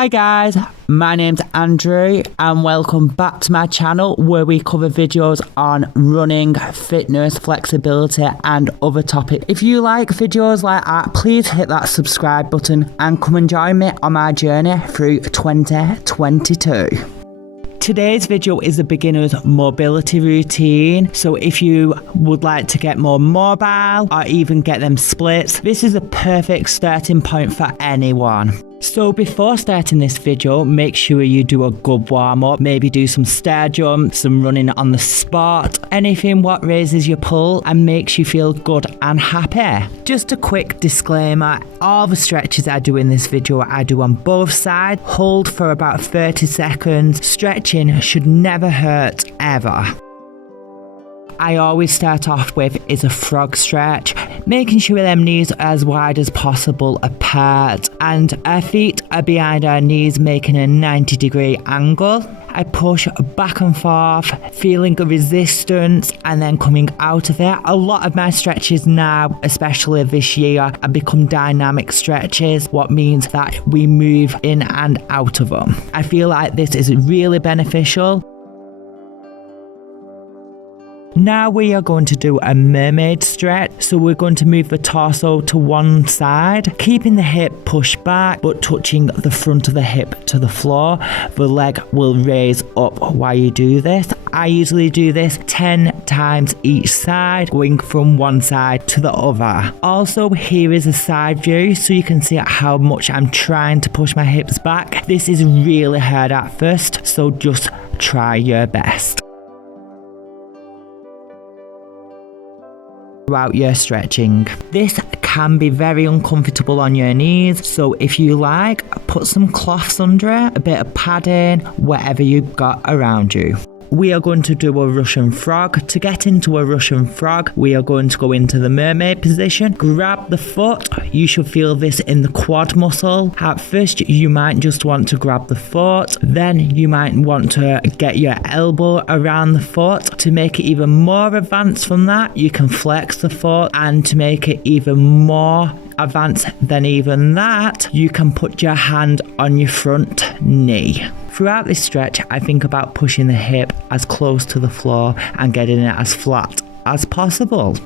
Hi guys, my name's Andrew and welcome back to my channel where we cover videos on running, fitness, flexibility and other topics. If you like videos like that, please hit that subscribe button and come and join me on my journey through 2022. Today's video is a beginner's mobility routine, so if you would like to get more mobile or even get them splits, this is a perfect starting point for anyone. So before starting this video, make sure you do a good warm up, maybe do some stair jumps, some running on the spot, anything what raises your pull and makes you feel good and happy. Just a quick disclaimer, all the stretches I do in this video I do on both sides, hold for about 30 seconds, stretching should never hurt ever. I always start off with is a frog stretch, making sure them knees are as wide as possible apart and our feet are behind our knees, making a 90-degree angle. I push back and forth, feeling a resistance and then coming out of it. A lot of my stretches now, especially this year, have become dynamic stretches, what means that we move in and out of them. I feel like this is really beneficial. Now we are going to do a mermaid stretch, so we're going to move the torso to one side, keeping the hip pushed back but touching the front of the hip to the floor. The leg will raise up while you do this. I usually do this 10 times each side, going from one side to the other. Also, here is a side view so you can see how much I'm trying to push my hips back. This is really hard at first, so just try your best. Throughout your stretching. This can be very uncomfortable on your knees, so if you like, put some cloths under it, a bit of padding, whatever you've got around you. We are going to do a Russian frog. To get into a Russian frog, we are going to go into the mermaid position. Grab the foot. You should feel this in the quad muscle. At first, you might just want to grab the foot. Then you might want to get your elbow around the foot. To make it even more advanced from that, you can flex the foot, and to make it even more advanced than even that, you can put your hand on your front knee. Throughout this stretch, I think about pushing the hip as close to the floor and getting it as flat as possible.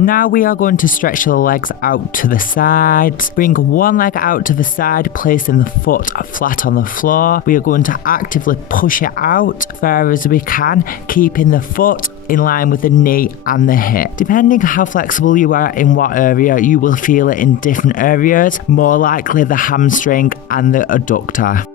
Now we are going to stretch the legs out to the sides. Bring one leg out to the side, placing the foot flat on the floor. We are going to actively push it out as far as we can, keeping the foot in line with the knee and the hip. Depending how flexible you are in what area, you will feel it in different areas, more likely the hamstring and the adductor.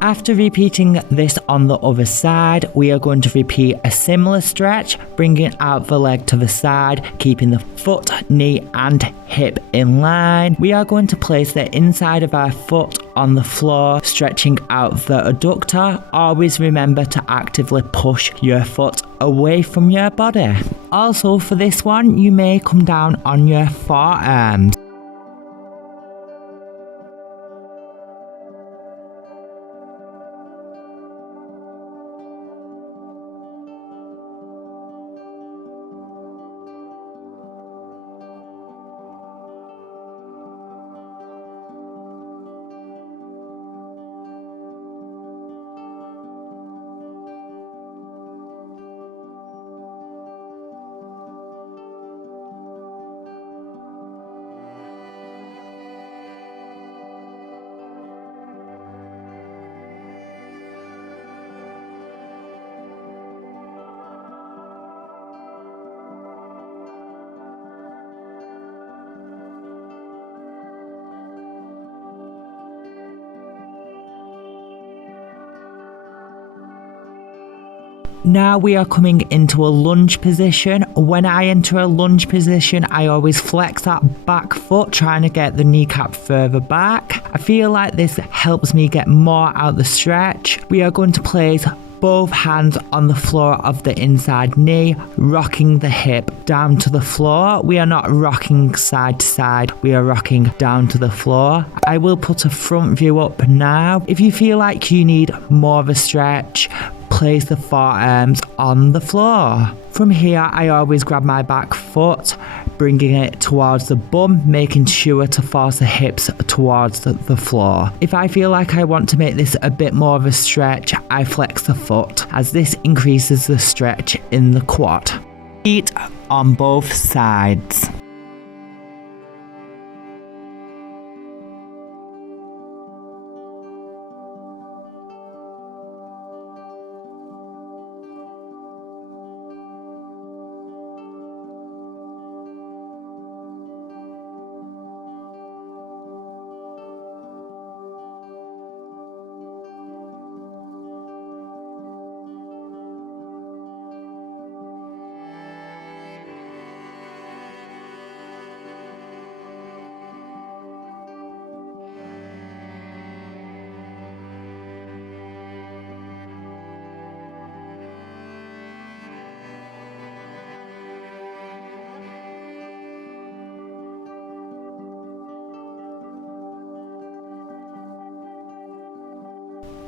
After repeating this on the other side, we are going to repeat a similar stretch, bringing out the leg to the side, keeping the foot, knee and hip in line. We are going to place the inside of our foot on the floor, stretching out the adductor. Always remember to actively push your foot away from your body. Also for this one, you may come down on your forearms. Now we are coming into a lunge position. When I enter a lunge position, I always flex that back foot, trying to get the kneecap further back. I feel like this helps me get more out the stretch. We are going to place both hands on the floor of the inside knee, rocking the hip down to the floor. We are not rocking side to side, we are rocking down to the floor. I will put a front view up now. If you feel like you need more of a stretch, place the forearms on the floor. From here, I always grab my back foot, bringing it towards the bum, making sure to force the hips towards the floor. If I feel like I want to make this a bit more of a stretch, I flex the foot, as this increases the stretch in the quad. Feet on both sides.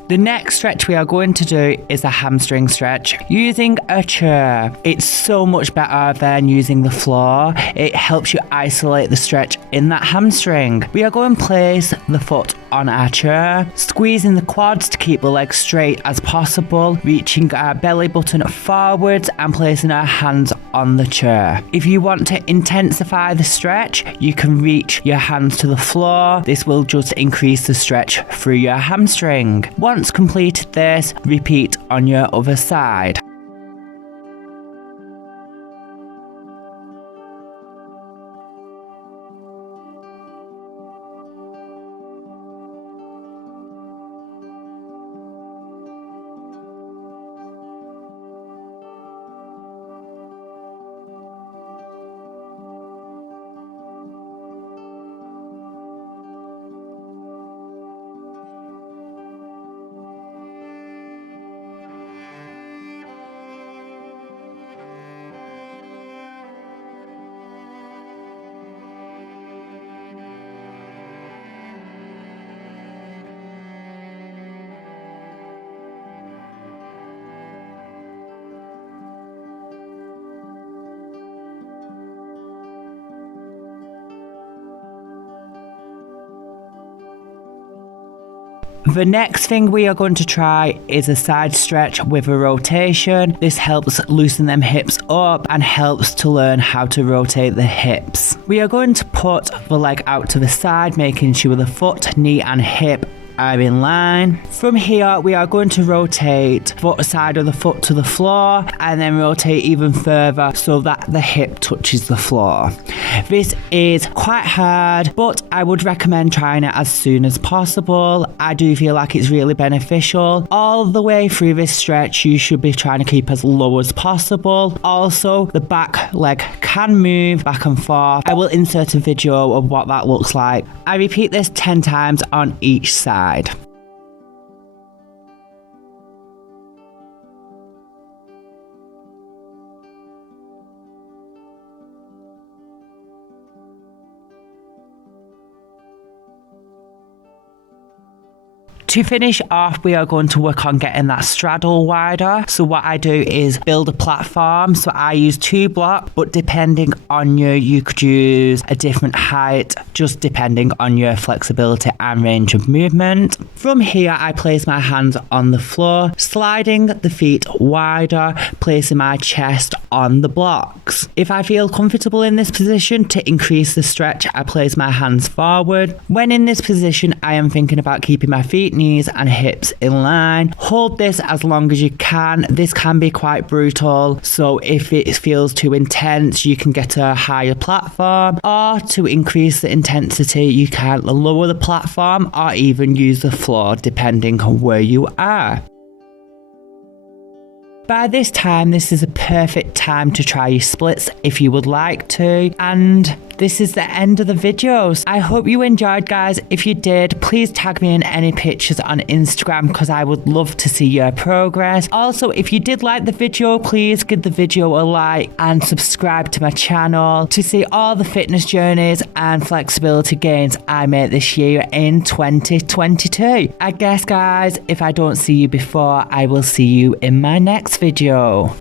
The next stretch we are going to do is a hamstring stretch using a chair. It's so much better than using the floor. It helps you isolate the stretch in that hamstring. We are going to place the foot on our chair, squeezing the quads to keep the legs straight as possible, reaching our belly button forwards and placing our hands on the chair. If you want to intensify the stretch, you can reach your hands to the floor. This will just increase the stretch through your hamstring. Once completed this, repeat on your other side. The next thing we are going to try is a side stretch with a rotation. This helps loosen them hips up and helps to learn how to rotate the hips. We are going to put the leg out to the side, making sure the foot, knee and hip are in line. From here, we are going to rotate the side of the foot to the floor and then rotate even further so that the hip touches the floor. This is quite hard, but I would recommend trying it as soon as possible. I do feel like it's really beneficial. All the way through this stretch, you should be trying to keep as low as possible. Also, the back leg can move back and forth. I will insert a video of what that looks like. I repeat this 10 times on each side. To finish off, we are going to work on getting that straddle wider. So what I do is build a platform. So I use 2 blocks, but depending on you could use a different height, just depending on your flexibility and range of movement. From here, I place my hands on the floor, sliding the feet wider, placing my chest on the blocks. If I feel comfortable in this position, to increase the stretch, I place my hands forward. When in this position, I am thinking about keeping my feet, knees and hips in line. Hold this as long as you can. This can be quite brutal, so if it feels too intense, you can get a higher platform, or to increase the intensity, you can lower the platform or even use the floor depending on where you are. By this time, this is a perfect time to try your splits if you would like to. And this is the end of the videos. I hope you enjoyed, guys. If you did, please tag me in any pictures on Instagram because I would love to see your progress. Also, if you did like the video, please give the video a like and subscribe to my channel to see all the fitness journeys and flexibility gains I made this year in 2022. I guess, guys, if I don't see you before, I will see you in my next video.